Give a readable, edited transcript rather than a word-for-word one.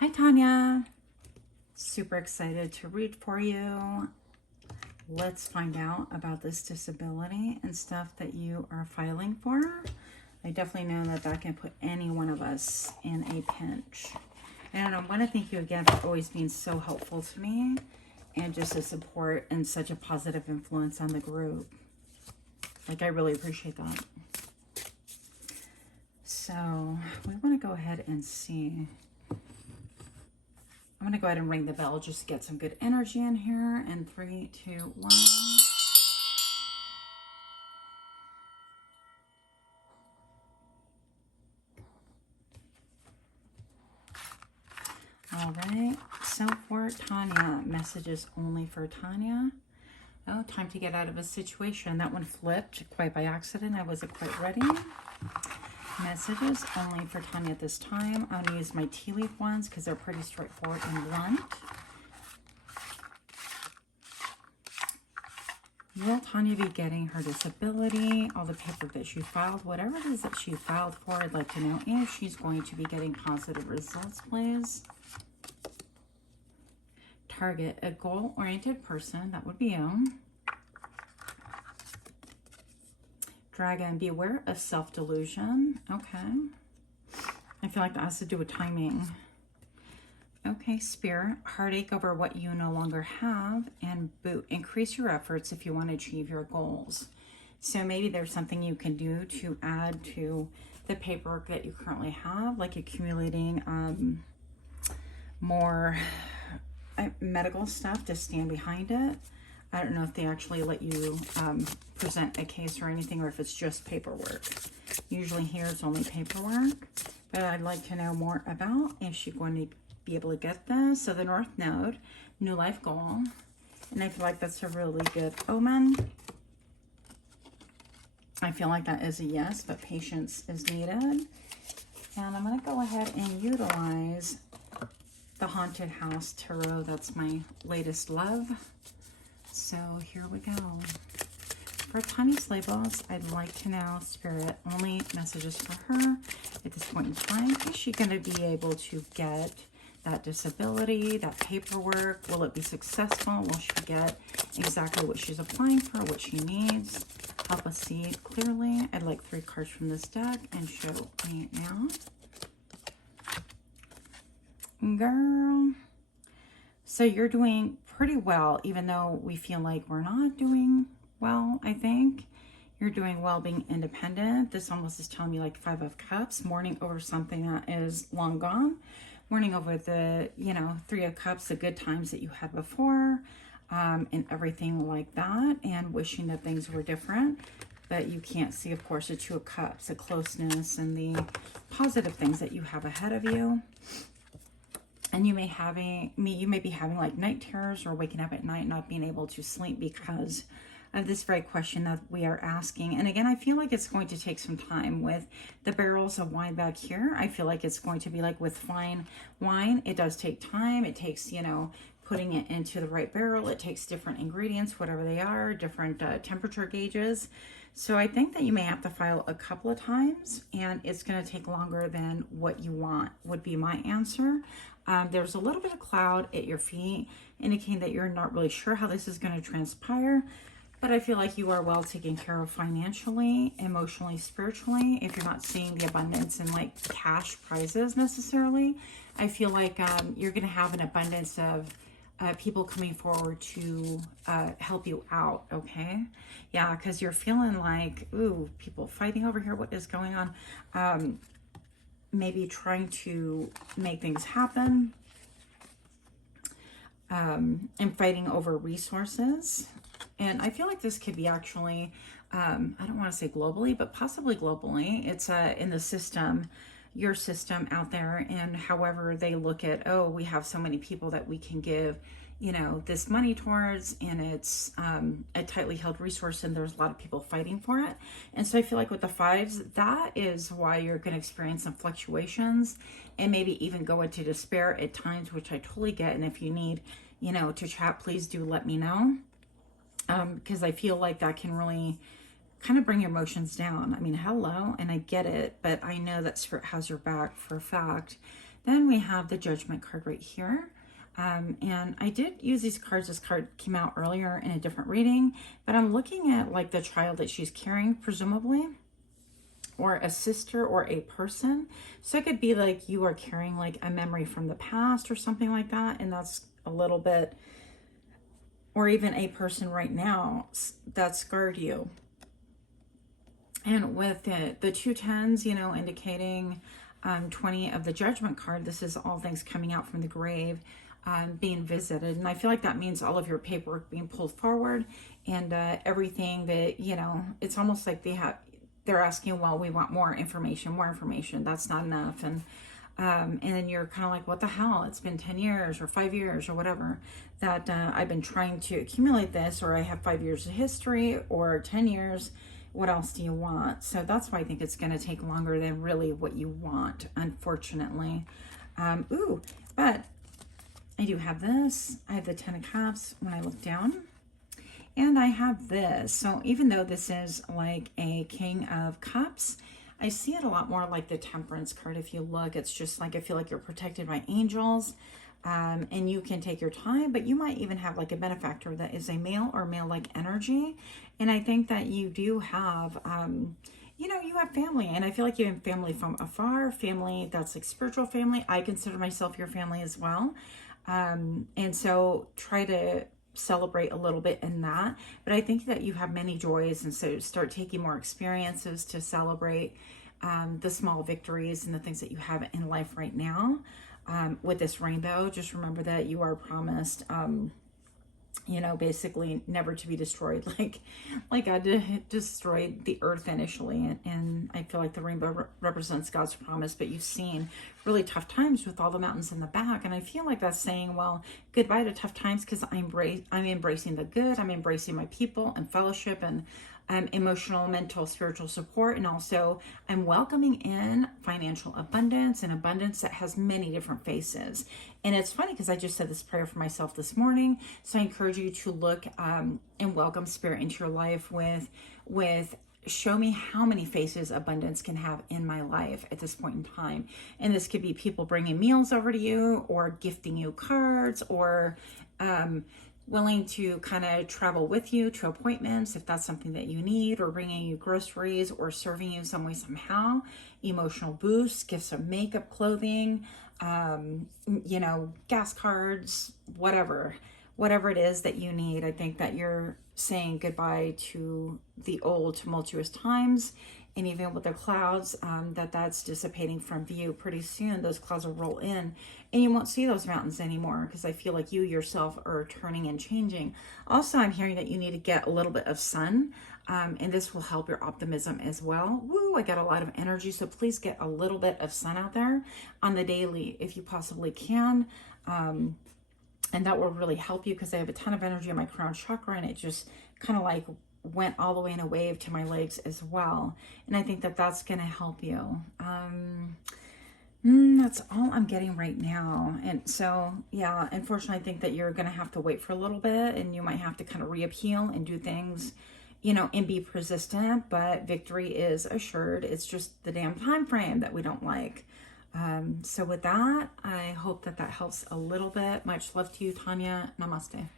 Hi, Tanya. Super excited to read for you. Let's find out about this disability and stuff that you are filing for. I definitely know that that can put any one of us in a pinch. And I want to thank you again for always being so helpful to me and just a support and such a positive influence on the group. Like, I really appreciate that. So we want to go ahead and see. I'm going to go ahead and ring the bell just to get some good energy in here. And 3, 2, 1. All right. So for Tanya, messages only for Tanya. Oh, time to get out of a situation. That one flipped quite by accident. I wasn't quite ready. Messages only for Tanya at this time. I'm going to use my tea leaf ones because they're pretty straightforward and blunt. Will Tanya be getting her disability, all the paper that she filed, whatever it is that she filed for? I'd like to know if she's going to be getting positive results, please. Target a goal-oriented person. That would be you. Dragon, be aware of self-delusion. Okay. I feel like that has to do with timing. Okay, Spirit, heartache over what you no longer have. And Boot, increase your efforts if you want to achieve your goals. So maybe there's something you can do to add to the paperwork that you currently have, like accumulating more medical stuff to stand behind it. I don't know if they actually let you present a case or anything, or if it's just paperwork. Usually here it's only paperwork, but I'd like to know more about if she's going to be able to get this. So the North Node, new life goal, and I feel like that's a really good omen. I feel like that is a yes, but patience is needed. And I'm going to go ahead and utilize the Haunted House Tarot. That's my latest love. So here we go. For Tanya's labels, I'd like to know, Spirit, only messages for her at this point in time. Is she going to be able to get that disability, that paperwork? Will it be successful? Will she get exactly what she's applying for, what she needs? Help us see it clearly. I'd like 3 cards from this deck and show me now. Girl. So you're doing pretty well, even though we feel like we're not doing well, I think. You're doing well being independent. This almost is telling me like 5 of Cups, mourning over something that is long gone. Mourning over the, 3 of Cups, the good times that you had before, and everything like that, and wishing that things were different. But you can't see, of course, the 2 of Cups, the closeness and the positive things that you have ahead of you. And you may be having like night terrors or waking up at night not being able to sleep because of this very question that we are asking. And again, I feel like it's going to take some time with the barrels of wine back here. I feel like it's going to be like with fine wine. It does take time. It takes, putting it into the right barrel. It takes different ingredients, whatever they are, different temperature gauges. So I think that you may have to file a couple of times, and it's going to take longer than what you want, would be my answer. There's a little bit of cloud at your feet, indicating that you're not really sure how this is going to transpire. But I feel like you are well taken care of financially, emotionally, spiritually. If you're not seeing the abundance in like cash prizes necessarily, I feel like you're going to have an abundance of people coming forward to help you out, okay? Yeah, because you're feeling like, ooh, people fighting over here. What is going on? Maybe trying to make things happen and fighting over resources. And I feel like this could be actually, I don't want to say globally, but possibly globally. It's in the system, your system out there, and however they look at, oh, we have so many people that we can give, this money towards, and it's a tightly held resource, and there's a lot of people fighting for it. And so I feel like with the 5s, that is why you're going to experience some fluctuations and maybe even go into despair at times, which I totally get. And if you need, to chat, please do let me know. Because I feel like that can really kind of bring your emotions down. I mean, hello, and I get it, but I know that Spirit has your back for a fact. Then we have the Judgment card right here. And I did use these cards. This card came out earlier in a different reading, but I'm looking at like the child that she's carrying, presumably, or a sister or a person. So it could be like you are carrying like a memory from the past or something like that. And that's a little bit, or even a person right now that scarred you. And with the two tens, you know, indicating 20 of the Judgment card, this is all things coming out from the grave, being visited. And I feel like that means all of your paperwork being pulled forward, and everything that, you know, it's almost like they're asking, well, we want more information, that's not enough. And then you're kind of like, what the hell, it's been 10 years or 5 years or whatever that I've been trying to accumulate this, or I have 5 years of history or 10 years. What else do you want? So that's why I think it's going to take longer than really what you want, unfortunately. But I do have this. I have the 10 of Cups when I look down. And I have this. So even though this is like a King of Cups, I see it a lot more like the Temperance card. If you look, it's just like, I feel like you're protected by angels. And you can take your time, but you might even have like a benefactor that is a male or male-like energy. And I think that you do have, you know, you have family, and I feel like you have family from afar, family that's like spiritual family. I consider myself your family as well. And so try to celebrate a little bit in that. But I think that you have many joys, and so start taking more experiences to celebrate the small victories and the things that you have in life right now. With this rainbow, just remember that you are promised, you know, basically never to be destroyed. Like God destroyed the earth initially, and I feel like the rainbow represents God's promise. But you've seen really tough times with all the mountains in the back, and I feel like that's saying, well, goodbye to tough times, because I'm embracing the good. I'm embracing my people and fellowship and emotional, mental, spiritual support. And also I'm welcoming in financial abundance, and abundance that has many different faces. And it's funny because I just said this prayer for myself this morning. So I encourage you to look and welcome Spirit into your life with show me how many faces abundance can have in my life at this point in time. And this could be people bringing meals over to you, or gifting you cards, or willing to kind of travel with you to appointments if that's something that you need, or bringing you groceries, or serving you some way, somehow. Emotional boosts, gifts of makeup, clothing, you know, gas cards, whatever it is that you need. I think that you're saying goodbye to the old tumultuous times, and even with the clouds, that's dissipating from view. Pretty soon those clouds will roll in, and you won't see those mountains anymore, because I feel like you yourself are turning and changing. Also, I'm hearing that you need to get a little bit of sun, and this will help your optimism as well. Woo, I got a lot of energy, so please get a little bit of sun out there on the daily if you possibly can. And that will really help you, because I have a ton of energy in my crown chakra, and it just kind of like went all the way in a wave to my legs as well. And I think that that's going to help you. That's all I'm getting right now. And so, yeah, unfortunately, I think that you're going to have to wait for a little bit, and you might have to kind of reappeal and do things, you know, and be persistent, but victory is assured. It's just the damn time frame that we don't like. So with that, I hope that helps a little bit. Much love to you, Tanya. Namaste.